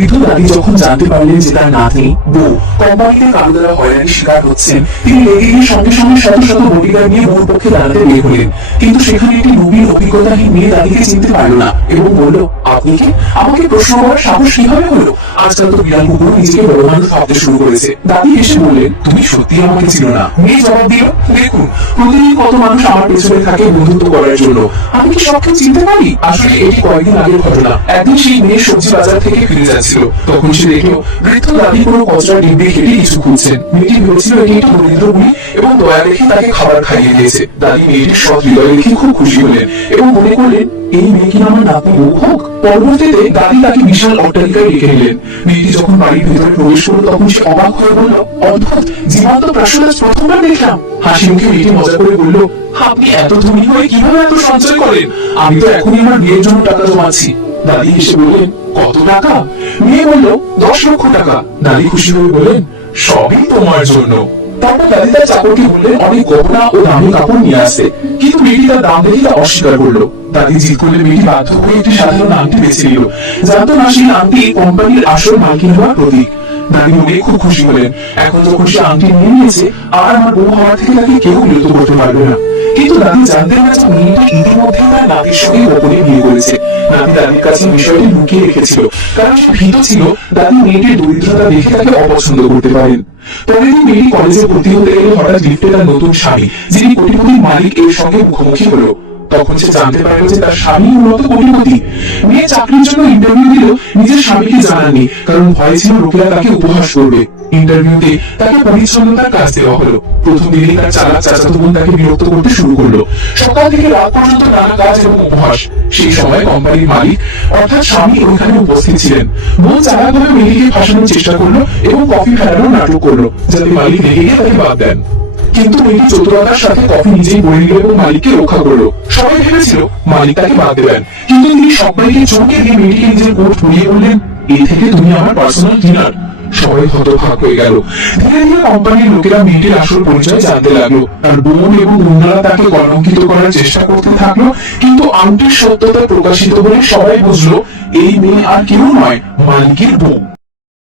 বৃদ্ধ দাদি যখন জানতে পারলেন যে তার নাতনি বউ কোম্পানিতে কারো দ্বারা হয়রানির শিকার হচ্ছেন, তিনি লেগে গিয়ে সঙ্গে সঙ্গে শত শত বডিগার্ড নিয়ে বউর পক্ষে দাঁড়াতে বের হলেন। কিন্তু সেখানে একটি নবীন অভিজ্ঞতাহীন মেয়ে দাদিকে চিনতে পারল না এবং বলল, আপনি কি? আমাকে প্রশ্ন করার সাহস কিভাবে হলো? আজকাল তো বিড়াল কুকুর নিজেকে বড় মানুষ ভাবতে শুরু করেছে। দাদি এসে বললেন, তুমি সত্যি আমাকে চিনো না? মেয়ে জবাব দিল, দেখুন প্রতিদিন কত মানুষ আমার পেছনে থাকে বন্ধুত্ব করার জন্য, আমি কি সবকে চিনতে পারি? আসলে এটি কয়েকদিন আগের ঘটনা। একদিন সেই মেয়ে সবজি বাজার থেকে ফিরে যাচ্ছিল, তখন সে দেখলো বৃদ্ধ দাদি কোনো কচরা ডিব্বে কেটে কিছু খুঁজছেন। মেয়েটি ভেবেছিল এটি একটি দরিদ্র বুড়ি এবং দয়া দেখে তাকে খাবার খাইয়ে দিয়েছে। দাদি মেয়েটির সৎ হৃদয় দেখে খুব খুশি হলেন এবং মনে করলেন, এই মেয়ে কি আমার নাতনি বউ হোক। পরবর্তীতে দাদি তাকে বিশাল অট্টালিকায় রেখে নিলেন। মেয়েটি যখন বাড়ির ভিতরে প্রবেশ করলো তখন সে অবাক হয়ে বলল, অদ্ভুত, জীবন্ত প্রাসাদ আজ প্রথমবার দেখলাম। হাসি মুখে মেয়েটি মজা করে বলল, আপনি এত ধনী হয়ে কিভাবে এত সঞ্চয় করেন? আমি তো এখনই আমার বিয়ের জন্য টাকা জমাচ্ছি। দাদি হেসে বললেন, কত টাকা? মেয়ে বলল, 10 লক্ষ টাকা। দাদি খুশি হয়ে বললেন, সবই তোমার জন্য। তারপর দাদি তার চাকরকে বললেন অনেক গহনা ও দামি কাপড় নিয়ে আসতে, কিন্তু মেয়েটি তার দাম দেখে তা অস্বীকার করলো। দাদি জিদ করলে মেয়েটি বাধ্য হয়ে একটি সাধারণ আংটি বেছে নিল। জানতো না সেই আংটি কোম্পানির আসল মালিকের হওয়ার প্রতীক। দাদি মনে খুব খুশি হলেন, এখন যখন সে আংটি নিয়ে নিয়েছে আর আমার বউ হওয়ার থেকে তাকে কেউ বিরত করতে পারবে না। কিন্তু দাদি জানতেন না যে মেয়েটি ইতিমধ্যে তার নাতির সঙ্গে গোপনে বিয়ে করেছে। নাতি দাদির কাছে বিষয়টি লুকিয়ে রেখেছিল, কারণ সে ভীত ছিল দাদি মেয়েটির দরিদ্রতা দেখে তাকে অপছন্দ করতে পারেন। পরের দিন মেয়েটি কলেজে ভর্তি হতে গেলে হঠাৎ লিফটে তার নতুন স্বামী, যিনি কোটিপতির মালিক, এর সঙ্গে মুখোমুখি হলো। তখন সে জানতে পারল যে তার স্বামী মূলত কোটিপতি। মেয়ে চাকরির জন্য ইন্টারভিউ দিল, নিজের স্বামীকে জানাননি, কারণ ভয় ছিল লোকেরা তাকে উপহাস করবে। ইন্টারভিউতে তাকে পরিচ্ছন্নতার কাজ দেওয়া হলো। প্রথম দিনই তার চালাক চাচাতো বোন তাকে বিরক্ত করতে শুরু করলো। সকাল থেকে রাত পর্যন্ত নানা কাজ এবং উপহাস। সেই সময় কোম্পানির মালিক অর্থাৎ স্বামী ওখানে উপস্থিত ছিলেন। বোন চালাকভাবে মেয়েটিকে ফাঁসানোর চেষ্টা করলো এবং কফি ফেরানোর নাটক করলো, যাতে মালিক রেগে গিয়ে তাকে বাদ দেন। কিন্তু মেয়েটি চতুরতার সাথে কফি নিজেই বলে নিল এবং মালিককে রক্ষা করলো। সবাই ভেবেছিল মালিক তাকে বাদ দেবেন, কিন্তু তিনি সবাইকে চমকে দিয়ে মেয়েটিকে নিজের কোট পরিয়ে বললেন, এই থেকে তুমি আমার পার্সোনাল ক্লিনার। সবাই হতভাগ হয়ে গেল। ধীরে ধীরে কোম্পানির লোকেরা মেয়েটির আসল পরিচয় জানতে লাগলো, আর বোন এবং অন্যরা তাকে কলঙ্কিত করার চেষ্টা করতে থাকলো। কিন্তু আংটির সত্যতা প্রকাশিত হলে সবাই বুঝলো এই মেয়ে আর কেউ নয়, মালিকের বউ।